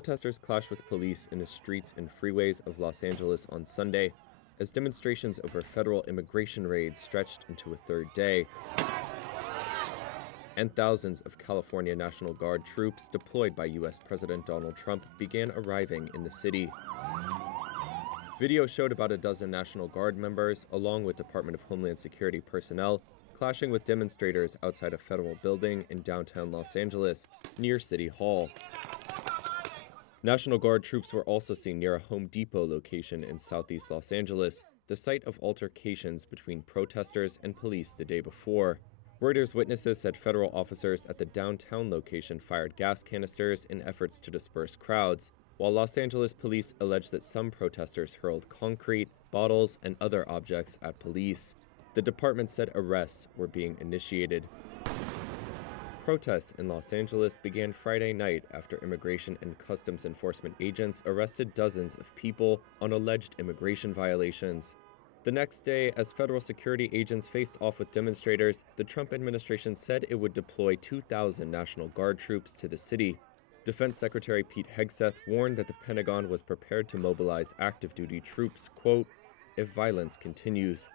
Protesters clashed with police in the streets and freeways of Los Angeles on Sunday as demonstrations over federal immigration raids stretched into a third day. And thousands of California National Guard troops deployed by U.S. President Donald Trump began arriving in the city. Video showed about a dozen National Guard members, along with Department of Homeland Security personnel, clashing with demonstrators outside a federal building in downtown Los Angeles, near City Hall. National Guard troops were also seen near a Home Depot location in southeast Los Angeles, the site of altercations between protesters and police the day before. Reuters witnesses said federal officers at the downtown location fired gas canisters in efforts to disperse crowds, while Los Angeles police alleged that some protesters hurled concrete, bottles, and other objects at police. The department said arrests were being initiated. Protests in Los Angeles began Friday night after immigration and customs enforcement agents arrested dozens of people on alleged immigration violations. The next day, as federal security agents faced off with demonstrators, the Trump administration said it would deploy 2,000 National Guard troops to the city. Defense Secretary Pete Hegseth warned that the Pentagon was prepared to mobilize active-duty troops, quote, if violence continues.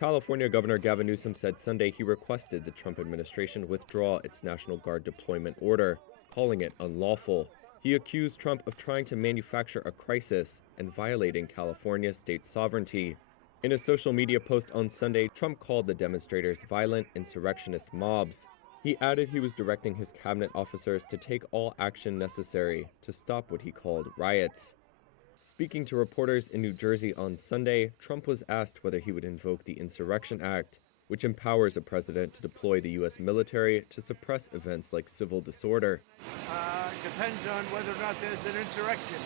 California Governor Gavin Newsom said Sunday he requested the Trump administration withdraw its National Guard deployment order, calling it unlawful. He accused Trump of trying to manufacture a crisis and violating California's state sovereignty. In a social media post on Sunday, Trump called the demonstrators violent insurrectionist mobs. He added he was directing his cabinet officers to take all action necessary to stop what he called riots. Speaking to reporters in New Jersey on Sunday, Trump was asked whether he would invoke the Insurrection Act, which empowers a president to deploy the U.S. military to suppress events like civil disorder. Depends on whether or not there's an insurrection.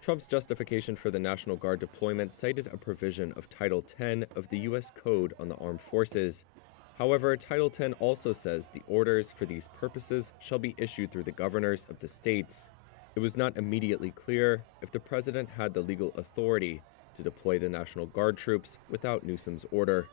Trump's justification for the National Guard deployment cited a provision of Title 10 of the U.S. Code on the Armed Forces. However, Title 10 also says the orders for these purposes shall be issued through the governors of the states. It was not immediately clear if the president had the legal authority to deploy the National Guard troops without Newsom's order.